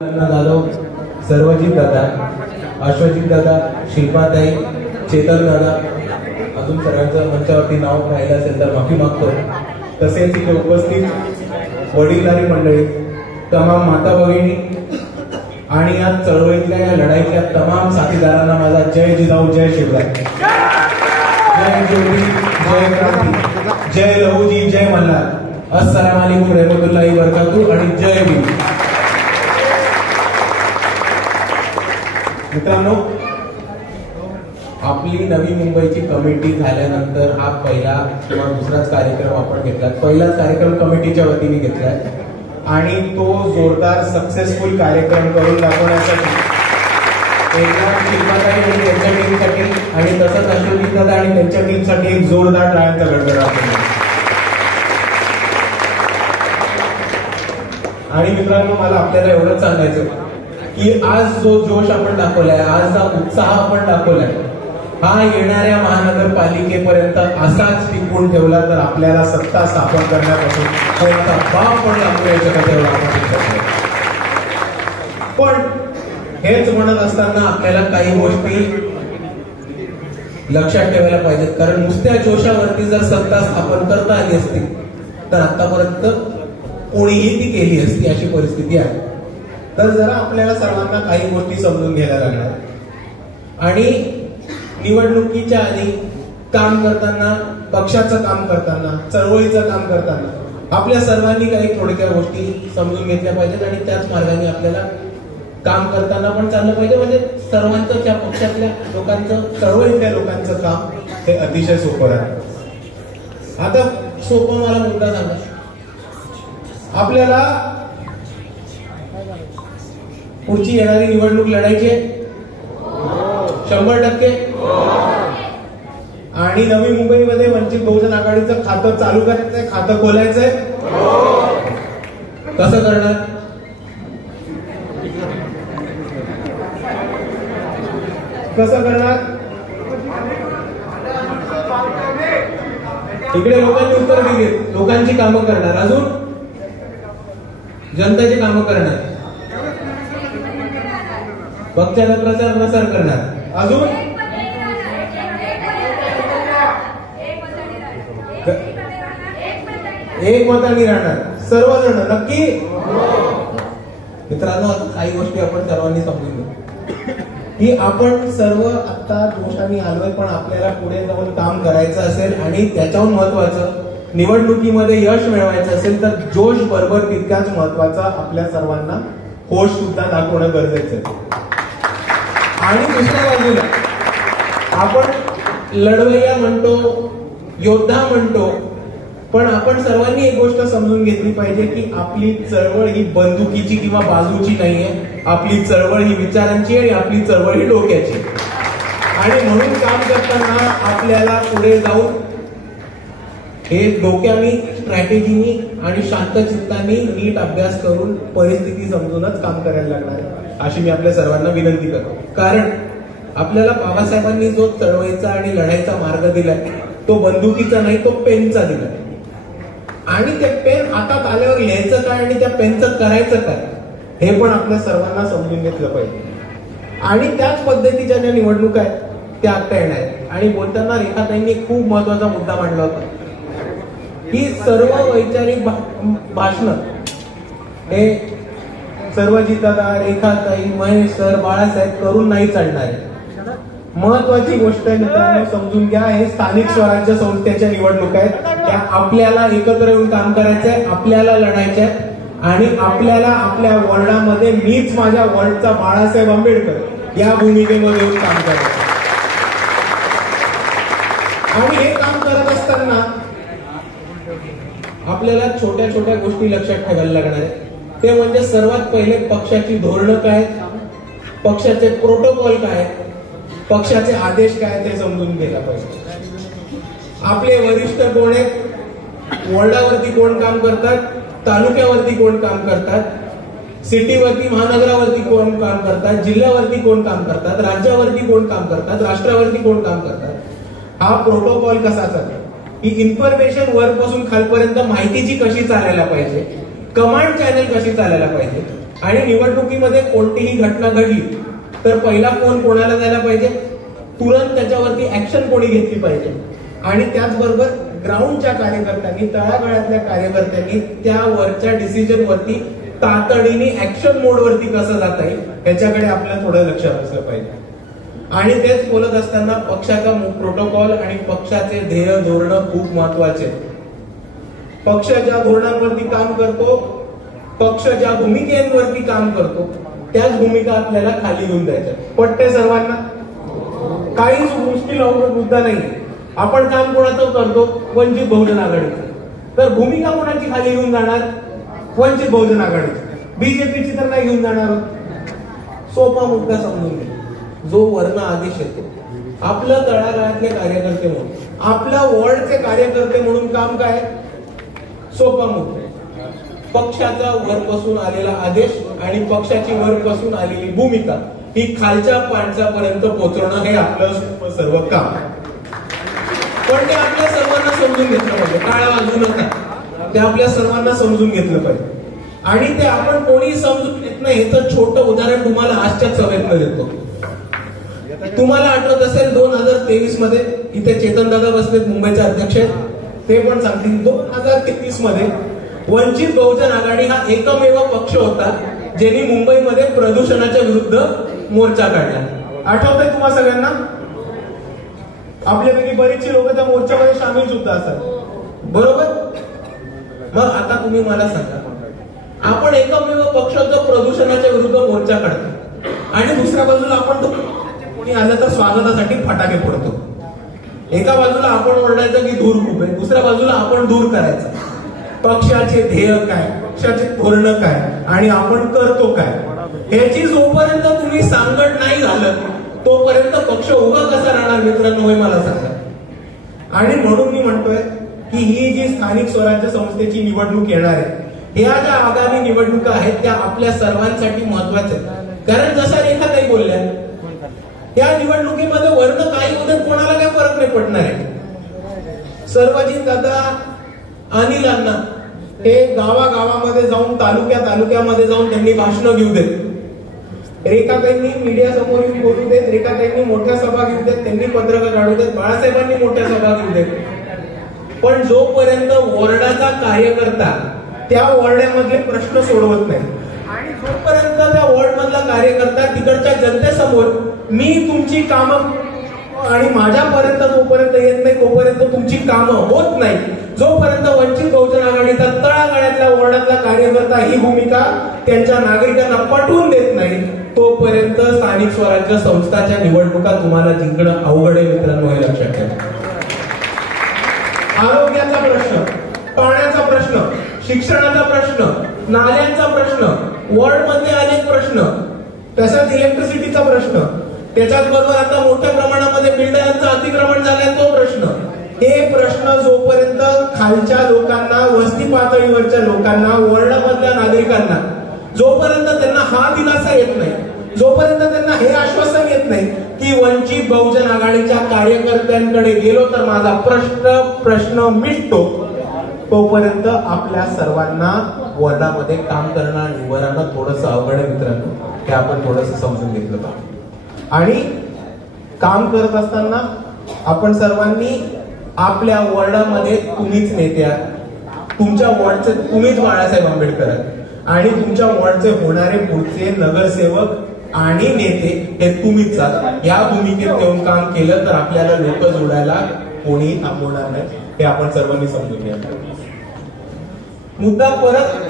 जाधव, सर्वजित दादा, अश्वजित दादा, शिल्पाताई, चेतन दादा, अजून सर्वांचं मंचावरती नाव राहिलं असेल तर माफी मागतो. तसेच इथे उपस्थित वडीलधारी मंडळी, तमाम माता भगिनी आणि या चळवळीतल्या या लढाईतल्या तमाम साथीदारांना माझा जय जिजाऊ, जय शिवराय, जय ज्योती, जय क्रांती, जय लहूजी, जय मल्हार, अस्सलाम वालेकुम रहमतुल्लाहि बरकातू आणि जय भीम. मित्रांनो, आपली नवी मुंबईची कमिटी झाल्यानंतर हा पहिला किंवा दुसराच कार्यक्रम आपण घेतला. पहिलाच कार्यक्रम कमिटीच्या वतीने घेतलाय आणि तो जोरदार सक्सेसफुल कार्यक्रम करून दाखवण्यासाठी एकदा शिल्पाताई आणि त्यांच्या टीमसाठी आणि तसंच अश्वजित दादा आणि त्यांच्या टीमसाठी एक जोरदार टाळ्यांचा गडगडाट. आणि मित्रांनो, मला आपल्याला एवढंच सांगायचं की आज जो जोश आपण दाखवलाय, आज जो उत्साह आपण दाखवलाय, हा येणाऱ्या महानगरपालिकेपर्यंत असाच टिकवून ठेवला तर आपल्याला सत्ता स्थापन करण्यापासून कोणता बाप पण लागू यायचं का तेवढा आपण. पण हेच म्हणत असताना आपल्याला काही गोष्टी लक्षात ठेवायला पाहिजेत. कारण नुसत्या जोशावरती जर सत्ता स्थापन करता आली असती तर आतापर्यंत कोणीही ती केली असती, अशी परिस्थिती आहे. तर जरा आपल्याला सर्वांना काही गोष्टी समजून घ्यायला लागणार. आणि निवडणुकीच्या आधी काम करताना, पक्षाचं काम करताना, चळवळीचं काम करताना आपल्या सर्वांनी काही थोडक्या गोष्टी समजून घेतल्या पाहिजेत आणि त्याच मार्गाने आपल्याला काम करताना पण चाललं पाहिजे. म्हणजे सर्वांचं, त्या पक्षातल्या लोकांचं, चळवळीतल्या लोकांचं काम हे अतिशय सोपं आहे. आता सोपं मला मुद्दा सांगा, आपल्याला पुढची येणारी निवडणूक लढायची आहे 100%. आणि नवी मुंबईमध्ये वंचित बहुजन आघाडीचं खातं चालू करायचंय, खातं खोलायचंय. कसं करणार? कसं करणार? इकडे लोकांनी उत्तर दिली, लोकांची कामं करणार, अजून जनतेची कामं करणार, पक्षाचा प्रचार करणार, अजून एक मताने राहणार. सर्वजण नक्की. मित्रांनो, काही गोष्टी आपण सर्वांनी समजून घेऊ की आपण सर्व आता जोशाने आलोय, पण आपल्याला पुढे जाऊन काम करायचं असेल आणि त्याच्याहून महत्वाचं निवडणुकीमध्ये यश मिळवायचं असेल तर जोश बरोबर तितकाच महत्वाचा आपल्या सर्वांना होश सुद्धा दाखवणं गरजेचं आहे. आणि दुसऱ्या बाजूला आपण लढवय्या म्हणतो, योद्धा म्हणतो, पण आपण सर्वांनी एक गोष्ट समजून घेतली पाहिजे की आपली चळवळ ही बंदुकीची किंवा बाजूची नाहीये. आपली चळवळ ही विचारांची आहे आणि आपली चळवळ ही डोक्याची. आणि म्हणून काम करताना आपल्याला पुढे जाऊन हे डोक्यानी, स्ट्रॅटेजीनी आणि शांत चित्तानी नीट अभ्यास करून परिस्थिती समजूनच काम करायला लागणार आहे, अशी मी आपल्या सर्वांना विनंती करतो. कारण आपल्याला बाबासाहेबांनी जो चळवळीचा आणि लढाईचा मार्ग दिलाय तो बंदुकीचा नाही, तो पेनचा दिलाय. आणि ते पेन हातात आल्यावर लिहायचं काय आणि त्या पेनचं करायचं काय हे पण आपल्या सर्वांना समजून घेतलं पाहिजे. आणि त्याच पद्धतीच्या ज्या निवडणुका आहेत त्या आता येणार आहेत. आणि बोलताना रेखाताईंनी खूप महत्वाचा मुद्दा मांडला होता की सर्व वैचारिक भाषण हे सर्वजित दादा, रेखाताई, महेश सर, बाळासाहेब करून नाही चालणार आहे. महत्वाची गोष्ट मित्रांनो समजून घ्या, हे स्थानिक स्वराज्य संस्थेच्या निवडणुका आहेत. त्या आपल्याला एकत्र येऊन काम करायचंय, आपल्याला लढायचंय आणि आपल्याला आपल्या वॉर्डामध्ये मीच माझ्या वॉर्डचा बाळासाहेब आंबेडकर या भूमिकेमध्ये येऊन काम करायचं. आणि हे काम करत असताना आपल्याला छोट्या छोट्या गोष्टी लक्षात ठेवायला लागणार आहे. ते म्हणजे सर्वात पहिले पक्षाची धोरणं काय, पक्षाचे प्रोटोकॉल काय, पक्षाचे आदेश काय ते समजून घ्यायला पाहिजे. आपले वरिष्ठ कोण आहेत, वॉर्डावरती कोण काम करतात, तालुक्यावरती कोण काम करतात, सिटीवरती, महानगरावरती कोण काम करतात, जिल्ह्यावरती कोण काम करतात, राज्यावरती कोण काम करतात, राष्ट्रावरती कोण काम करतात, हा प्रोटोकॉल कसा चालतो, ही इन्फॉर्मेशन वरपासून खालपर्यंत माहितीची कशी चालायला पाहिजे, कमांड चॅनल कशी चालायला पाहिजे, आणि निवडणुकीमध्ये कोणतीही घटना घडली तर पहिला फोन कोणाला द्यायला पाहिजे, तुरंत त्याच्यावरती ऍक्शन कोणी घेतली पाहिजे. आणि त्याचबरोबर ग्राउंडच्या कार्यकर्त्यांनी, तळागाळातल्या कार्यकर्त्यांनी त्या वरच्या डिसिजन वरती तातडीने ऍक्शन मोडवरती कसं जाता येईल याच्याकडे आपल्याला थोडं लक्ष असलं पाहिजे. आणि तेच बोलत असताना पक्षाचा प्रोटोकॉल आणि पक्षाचे ध्येय धोरण खूप महत्वाचे. पक्ष ज्या धोरणांवरती काम करतो, पक्ष ज्या भूमिकेवरती काम करतो, त्याच भूमिका आपल्याला खाली घेऊन द्यायच्या. पटते सर्वांना? काहीच मुश्किल मुद्दा नाही. आपण काम कोणाचं करतो? वंचित बहुजन आघाडीचं. तर भूमिका कोणाची खाली घेऊन जाणार? वंचित बहुजन आघाडीची. बीजेपीची तर नाही घेऊन जाणार. सोपा मुद्दा समजून घ्या. जो वर्ण आदेश येतो, आपलं तळागाळातले कार्यकर्ते म्हणून, आपल्या वॉर्डचे कार्यकर्ते म्हणून काम काय? सोपा मुद्दा. पक्षाचा वरपासून आलेला आदेश आणि पक्षाची वरपासून आलेली भूमिका ही खालच्या पाणसापर्यंत पोहोचवणं हे आपलं सर्व काम. पण ते आपल्या सर्वांना समजून घेतलं पाहिजे. काळा वाजू नका, ते आपल्या सर्वांना समजून घेतलं पाहिजे. आणि ते आपण कोणी समजून घेत नाही याचं छोटं उदाहरण तुम्हाला आजच्या सभेतनं देतो. तुम्हाला आठवत असेल 2023 मध्ये इथे चेतन दादा बसलेत, मुंबईचे अध्यक्ष आहेत, ते पण सांगतील 2023 मध्ये वंचित बहुजन आघाडी हा एकमेव पक्ष होता ज्यांनी मुंबईमध्ये प्रदूषणाच्या विरुद्ध मोर्चा काढला. आठवतंय तुम्हा सगळ्यांना? आपल्यापैकी बरीचशी लोक त्या मोर्चामध्ये सामील सुद्धा असतात, बरोबर? मग आता तुम्ही मला सांगा, आपण एकमेव पक्ष जो प्रदूषणाच्या विरुद्ध मोर्चा काढतो आणि दुसऱ्या बाजूला आपण कोणी आलं तर स्वागतासाठी फटाके फोडतो. एका बाजूला आपण ओरडायचं की धूर खूप आहे, दुसऱ्या बाजूला आपण दूर करायचं. पक्षाचे ध्येय काय, पक्षाचे धोरण काय आणि आपण करतो काय याची जोपर्यंत तुम्ही सांगड नाही झालं तोपर्यंत पक्ष उभा कसा राहणार मित्रांनो, हे मला सांगा. आणि म्हणून मी म्हणतोय की ही जी स्थानिक स्वराज्य संस्थेची निवडणूक येणार आहे, ह्या ज्या आगामी निवडणुका आहेत त्या आपल्या सर्वांसाठी महत्वाच्या आहेत. कारण जसा रेखाताई बोलल्या, या निवडणुकीमध्ये वर्ण काही होते कोणाला काही फरक नाही पडणार आहे. सर्वजित दादा, अनिल अण्णा हे गावागावामध्ये जाऊन, तालुक्यामध्ये जाऊन त्यांनी भाषणं घेऊ देत. रेखाताईंनी मीडिया समोर येऊन बोलू देत, रेखाताईंनी मोठ्या सभा घेऊ देत, त्यांनी पत्रकार काढू देत, बाळासाहेबांनी मोठ्या सभा घेऊ देत. पण जोपर्यंत वॉर्डाचा कार्यकर्ता त्या वॉर्डामधले प्रश्न सोडवत नाही आणि जोपर्यंत त्या वॉर्ड मधला कार्यकर्ता तिकडच्या जनतेसमोर मी तुमची कामं आणि माझ्यापर्यंत जोपर्यंत येत नाही तोपर्यंत तुमची कामं होत नाही, जोपर्यंत वंचित बहुजन आघाडीचा तळागाळातल्या वॉर्डातला कार्यकर्ता ही भूमिका त्यांच्या नागरिकांना पटवून देत नाही तोपर्यंत स्थानिक स्वराज्य संस्थाच्या निवडणुका तुम्हाला जिंकणं अवघड आहे मित्रांनो, हे लक्षात ठेवा. आरोग्याचा प्रश्न, पाण्याचा प्रश्न, शिक्षणाचा प्रश्न, नाल्यांचा प्रश्न, वॉर्ड मधले अनेक प्रश्न, तसंच इलेक्ट्रिसिटीचा प्रश्न, त्याच्याच बरोबर आता मोठ्या प्रमाणामध्ये बिल्डरांचं अतिक्रमण झालंय तो प्रश्न. हे प्रश्न जोपर्यंत खालच्या लोकांना, वस्ती पातळीवरच्या लोकांना, वॉर्डामधल्या नागरिकांना जोपर्यंत त्यांना हा दिलासा येत नाही, जोपर्यंत त्यांना हे आश्वासन येत नाही की वंचित बहुजन आघाडीच्या कार्यकर्त्यांकडे गेलो तर माझा प्रश्न मिटतो, तोपर्यंत आपल्या सर्वांना वॉर्डामध्ये काम करणं आणि उभं राहणं थोडंसं अवघड आहे मित्रांनो. हे आपण थोडंसं समजून घेतलं पाहिजे. आणि काम करत असताना आपण सर्वांनी आपल्या वॉर्डामध्ये तुम्हीच नेते आहात, तुमच्या वॉर्डचे तुम्हीच बाळासाहेब आंबेडकर आहात आणि तुमच्या वॉर्डचे होणारे पुढचे नगरसेवक आणि नेते हे तुम्हीच आहात. या भूमिकेत येऊन काम केलं तर आपल्याला लोक जोडायला कोणीही थांबवणार नाही, हे आपण सर्वांनी समजून घ्या. मुद्दा परत